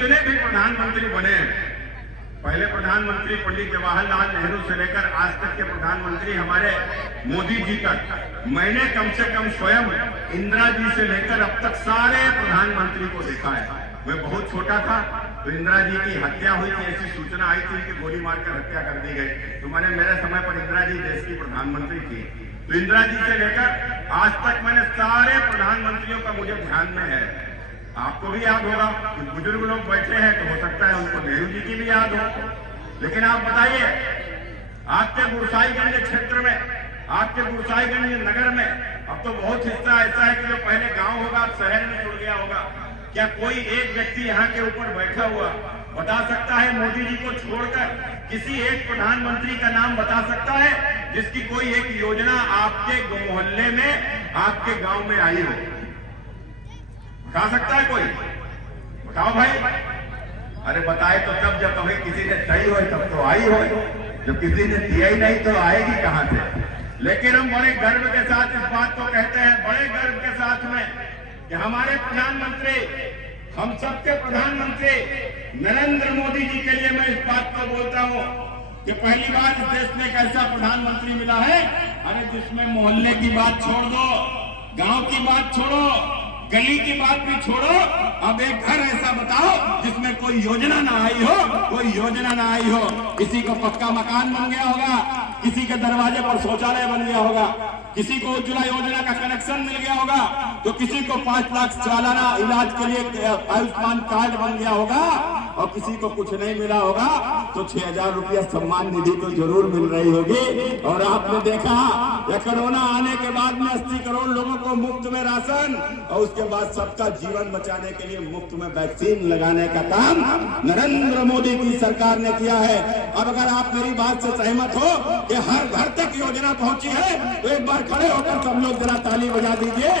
जितने भी प्रधानमंत्री बने, पहले प्रधानमंत्री पंडित जवाहरलाल नेहरू से लेकर आज तक के प्रधानमंत्री हमारे मोदी जी तक, मैंने कम से कम स्वयं इंदिरा जी से लेकर अब तक सारे प्रधानमंत्री को देखा है। मैं बहुत छोटा था तो इंदिरा जी की हत्या हुई थी, ऐसी सूचना आई थी कि गोली मारकर हत्या कर दी गई। तो मेरे समय पर इंदिरा जी देश की प्रधानमंत्री थी। तो इंदिरा जी से लेकर आज तक मैंने सारे प्रधानमंत्रियों का मुझे ध्यान में है। आपको भी याद होगा कि बुजुर्ग लोग बैठे हैं तो हो सकता है उनको नेहरू जी की भी याद हो। लेकिन आप बताइए, आपके गुरसाईगंज क्षेत्र में, आपके गुरसाईगंज नगर में अब तो बहुत हिस्सा ऐसा है कि जो पहले गांव होगा अब शहर में जुड़ गया होगा। क्या कोई एक व्यक्ति यहाँ के ऊपर बैठा हुआ बता सकता है, मोदी जी को छोड़कर किसी एक प्रधानमंत्री का नाम बता सकता है जिसकी कोई एक योजना आपके मोहल्ले में, आपके गांव में आई हो? बता सकता है कोई? बताओ भाई। अरे बताए तो तब जब कभी किसी ने तय हो तब तो आई हो, जब किसी ने दिया ही नहीं तो आएगी कहां से? लेकिन हम बड़े गर्व के साथ इस बात को कहते हैं, बड़े गर्व के साथ में, कि हमारे प्रधानमंत्री, हम सबके प्रधानमंत्री नरेंद्र मोदी जी के लिए मैं इस बात को बोलता हूं कि पहली बार इस देश में एक ऐसा प्रधानमंत्री मिला है, अरे जिसमें मोहल्ले की बात छोड़ दो, गांव की बात छोड़ो, गली की बात भी छोड़ो, अब एक घर ऐसा बताओ जिसमें कोई योजना ना आई हो, कोई योजना ना आई हो। किसी को पक्का मकान बन गया होगा, किसी के दरवाजे पर शौचालय बन गया होगा, किसी को उज्ज्वला योजना का कनेक्शन मिल गया होगा, तो किसी को 5 लाख सालाना इलाज के लिए आयुष्मान कार्ड बन गया होगा, और किसी को कुछ नहीं मिला होगा तो 6,000 रुपया सम्मान निधि तो जरूर मिल रही होगी। और आपने देखा या कोरोना आने के बाद में 80 करोड़ लोगों को मुफ्त में राशन, और उसके बाद सबका जीवन बचाने के लिए मुफ्त में वैक्सीन लगाने का काम नरेंद्र मोदी की सरकार ने किया है। अब अगर आप मेरी बात से सहमत हो कि हर घर तक योजना पहुंची है, तो एक बार खड़े होकर सब लोग जरा ताली बजा दीजिए,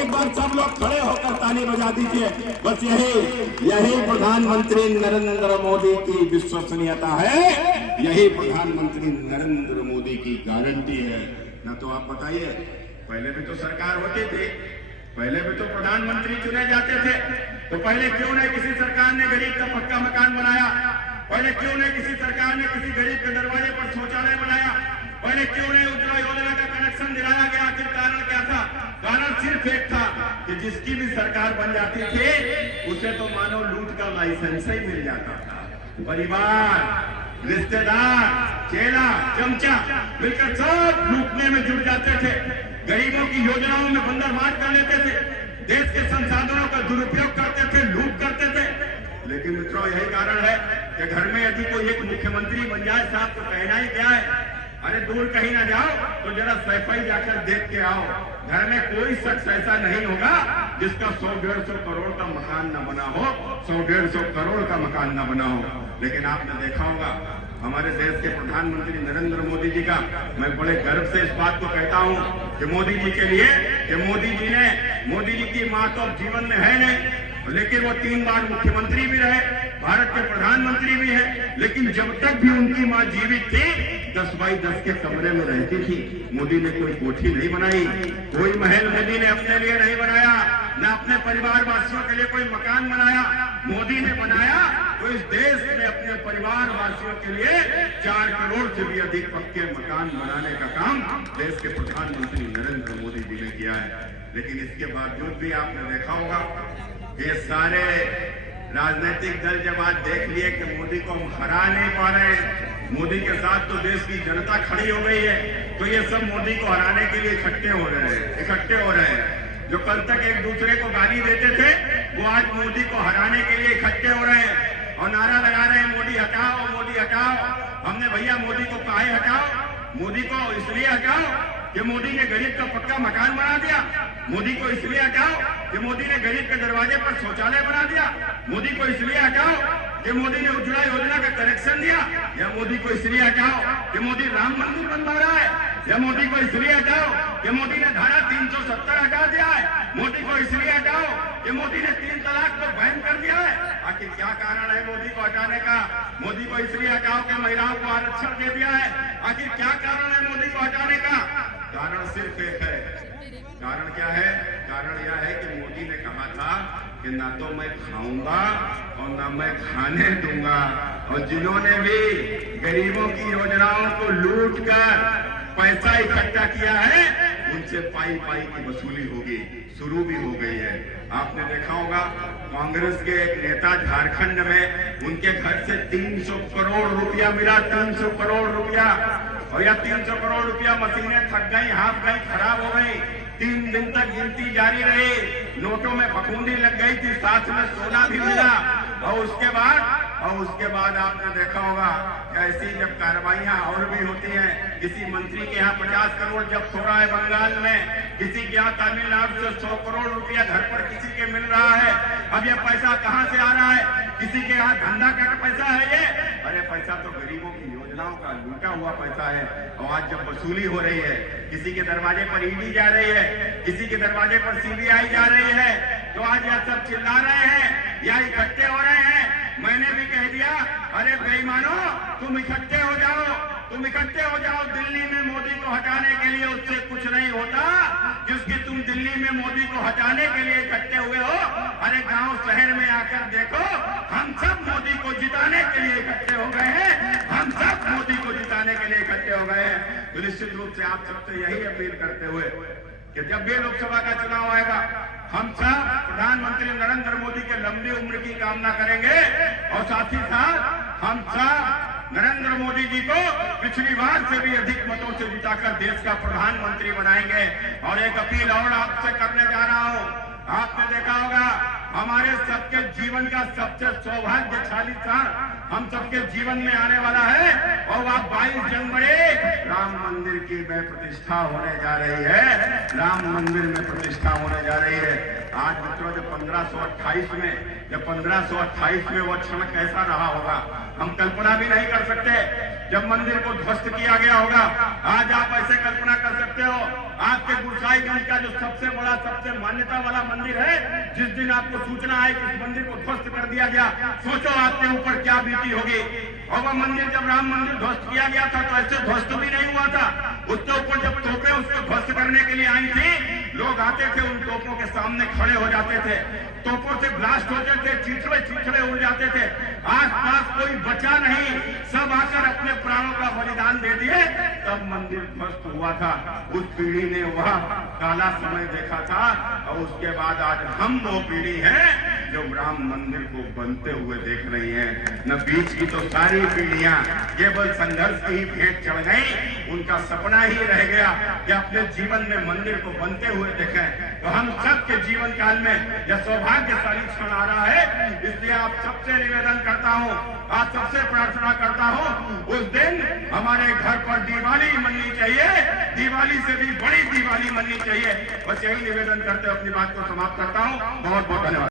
एक बार सब लोग खड़े होकर ताली बजा दीजिए। बस यही प्रधानमंत्री नरेंद्र मोदी की विश्वसनीयता है, यही प्रधानमंत्री नरेंद्र मोदी की गारंटी है। ना तो आप बताइए, पहले भी तो सरकार होती थी, पहले भी तो प्रधानमंत्री चुने जाते थे, तो पहले क्यों नहीं किसी सरकार ने गरीब का पक्का मकान बनाया? पहले क्यों नहीं किसी सरकार ने किसी गरीब के दरवाजे पर शौचालय बनाया? पहले क्यों नहीं उज्ज्वला योजना का कनेक्शन दिलाया गया? आखिर कारण क्या था? कारण सिर्फ एक था कि जिसकी भी सरकार बन जाती थी उसे तो मानो लूट का लाइसेंस ही मिल जाता था। परिवार, रिश्तेदार, चेला, चमचा मिलकर सब लूटने में जुट जाते थे, गरीबों की योजनाओं में बंदरमार कर लेते थे, देश के संसाधनों का दुरुपयोग करते थे, लूट करते थे। लेकिन मित्रों, यही कारण है कि घर में यदि कोई एक मुख्यमंत्री बन जाए साहब तो कहना ही क्या है? अरे दूर कहीं ना जाओ तो जरा सफाई जाकर देख के आओ, घर में कोई शख्स ऐसा नहीं होगा जिसका 100-150 करोड़ का मकान न बना हो, 100-150 करोड़ का मकान न बना हो। लेकिन आपने देखा होगा हमारे देश के प्रधानमंत्री नरेंद्र मोदी जी का, मैं बड़े गर्व से इस बात को कहता हूं कि मोदी जी के लिए, कि मोदी जी की मां तो जीवन में है नहीं, लेकिन वो 3 बार मुख्यमंत्री भी रहे, भारत के प्रधानमंत्री भी है। लेकिन जब तक भी उनकी मां जीवित थी 10 बाई 10 के कमरे में रहती थी। मोदी ने कोई कोठी नहीं बनाई, कोई महल मोदी ने अपने लिए नहीं बनाया, न अपने परिवार वासियों के लिए कोई मकान बनाया। मोदी ने बनाया तो इस देश में अपने परिवार वासियों के लिए 4 करोड़ से भी अधिक पक्के मकान बनाने का काम देश के प्रधानमंत्री नरेंद्र मोदी जी ने किया है। लेकिन इसके बावजूद भी आपने देखा होगा ये सारे राजनीतिक दल जब आज देख लिए कि मोदी को हम हरा नहीं पा रहे, मोदी के साथ तो देश की जनता खड़ी हो गई है, तो ये सब मोदी को हराने के लिए इकट्ठे हो रहे हैं। जो कल तक एक दूसरे को गाली देते थे वो आज मोदी को हराने के लिए इकट्ठे हो रहे हैं और नारा लगा रहे हैं, मोदी हटाओ, मोदी हटाओ। हमने भैया मोदी को काहे हटाओ? मोदी को इसलिए हटाओ कि मोदी ने गरीब का पक्का मकान बना दिया। मोदी को इसलिए हटाओ कि मोदी ने गरीब के दरवाजे पर शौचालय बना दिया। मोदी को इसलिए हटाओ कि मोदी ने उज्ज्वला योजना का कनेक्शन दिया। या मोदी को इसलिए हटाओ कि मोदी राम मंदिर बनवा रहा है। या मोदी को इसलिए हटाओ कि मोदी ने धारा 370 हटा दिया है। मोदी को इसलिए हटाओ कि मोदी ने 3 तलाक को बैन कर दिया है। आखिर क्या कारण है मोदी को हटाने का? मोदी को इसलिए हटाओ कि महिलाओं को आरक्षण दे दिया है। आखिर क्या कारण है मोदी को हटाने का? कारण सिर्फ एक है। कारण क्या है? कारण यह है कि मोदी ने कहा था कि ना तो मैं खाऊंगा और ना मैं खाने दूंगा, और जिन्होंने भी गरीबों की योजनाओं को लूट कर पैसा इकट्ठा किया है उनसे पाई पाई की वसूली होगी, शुरू भी हो गई है। आपने देखा होगा कांग्रेस के एक नेता झारखंड में उनके घर से 300 करोड़ रुपया मिला, 300 करोड़ रुपया, और यह 300 करोड़ रुपया मशीनें थक गई, हाफ गई, खराब हो गई। 3 दिन तक गिनती जारी रही, नोटों में फफूंदी लग गई थी, साथ में सोना भी मिला। और उसके बाद आपने देखा होगा ऐसी जब कार्रवाइयां और भी होती हैं, किसी मंत्री के यहाँ 50 करोड़ जब्त हो रहा है बंगाल में, किसी के यहाँ तमिलनाडु से 100 करोड़ रुपया घर पर किसी के मिल रहा है। अब ये पैसा कहाँ से आ रहा है? किसी के यहाँ धंधा का पैसा है ये? अरे पैसा तो गरीबों की योजनाओं का लूटा हुआ पैसा है। और आज जब वसूली हो रही है, किसी के दरवाजे पर ईडी जा रही है, किसी के दरवाजे पर सीबीआई जा रही है, तो आज यह सब चिल्ला रहे हैं या इकट्ठे हो रहे हैं। मैंने भी कह दिया, अरे बेईमानो तुम इकट्ठे हो जाओ, तुम इकट्ठे हो जाओ। दिल्ली में मोदी को हटाने के लिए उससे कुछ नहीं होता जिसकी तुम दिल्ली में मोदी को हटाने के लिए इकट्ठे हुए हो। अरे गांव शहर में आकर देखो, हम सब मोदी को जिताने के लिए इकट्ठे हो गए हैं, हम सब मोदी को जिताने के लिए इकट्ठे हो गए हैं। तो निश्चित रूप से आप सबसे यही अपील करते हुए कि जब भी लोकसभा का चुनाव आएगा, हम सब प्रधानमंत्री नरेंद्र मोदी के लंबी उम्र की कामना करेंगे, और साथ ही साथ हम सब नरेंद्र मोदी जी को पिछली बार से भी अधिक मतों से जिताकर देश का प्रधानमंत्री बनाएंगे। और एक अपील और आपसे करने जा रहा हूं, आपने देखा होगा हमारे सबके जीवन का सबसे सौभाग्यशाली क्षण हम सबके जीवन में आने वाला है, और वह 22 जनवरी राम मंदिर की में प्रतिष्ठा होने जा रही है। राम मंदिर में प्रतिष्ठा होने जा रही है। आज मित्रों जब 1528 में वह क्षण कैसा रहा होगा हम कल्पना भी नहीं कर सकते। जब मंदिर को ध्वस्त किया गया होगा, आज आप ऐसे कल्पना कर सकते हो आपके गुरसाईगंज का जो सबसे बड़ा सबसे मान्यता वाला मंदिर है, जिस दिन आपको सूचना आई कि इस मंदिर को ध्वस्त कर दिया गया, सोचो आपके ऊपर क्या बीती होगी। और वह मंदिर जब राम मंदिर ध्वस्त किया गया था तो ऐसे ध्वस्त भी नहीं हुआ था। उसके ऊपर जब तोपें उसको ध्वस्त करने के लिए आई थी, लोग आते थे, उन तोपों के सामने खड़े हो जाते थे, तोपों से ब्लास्ट होते थे, चिथड़े उड़ जाते थे, आसपास कोई बचा नहीं, सब आकर अपने प्राणों का बलिदान दे दिए, तब मंदिर ध्वस्त हुआ था। उस पीढ़ी ने वह काला समय देखा था, और उसके बाद आज हम वो पीढ़ी है जो राम मंदिर को बनते हुए देख रही है। न बीच की तो सारी पीढ़ियां केवल संघर्ष की ही भेंट चढ़ गई, उनका सपना ही रह गया कि अपने जीवन में मंदिर को बनते हुए देखें। तो हम सबके जीवन काल में यह सौभाग्यशाली क्षण आ रहा है, इसलिए आप सबसे निवेदन करता हूँ, आप सबसे प्रार्थना करता हूँ, उस दिन हमारे घर पर दिवाली मननी चाहिए, दिवाली से भी बड़ी दिवाली मननी चाहिए। बस यही निवेदन करते अपनी बात को समाप्त करता हूँ। बहुत बहुत धन्यवाद।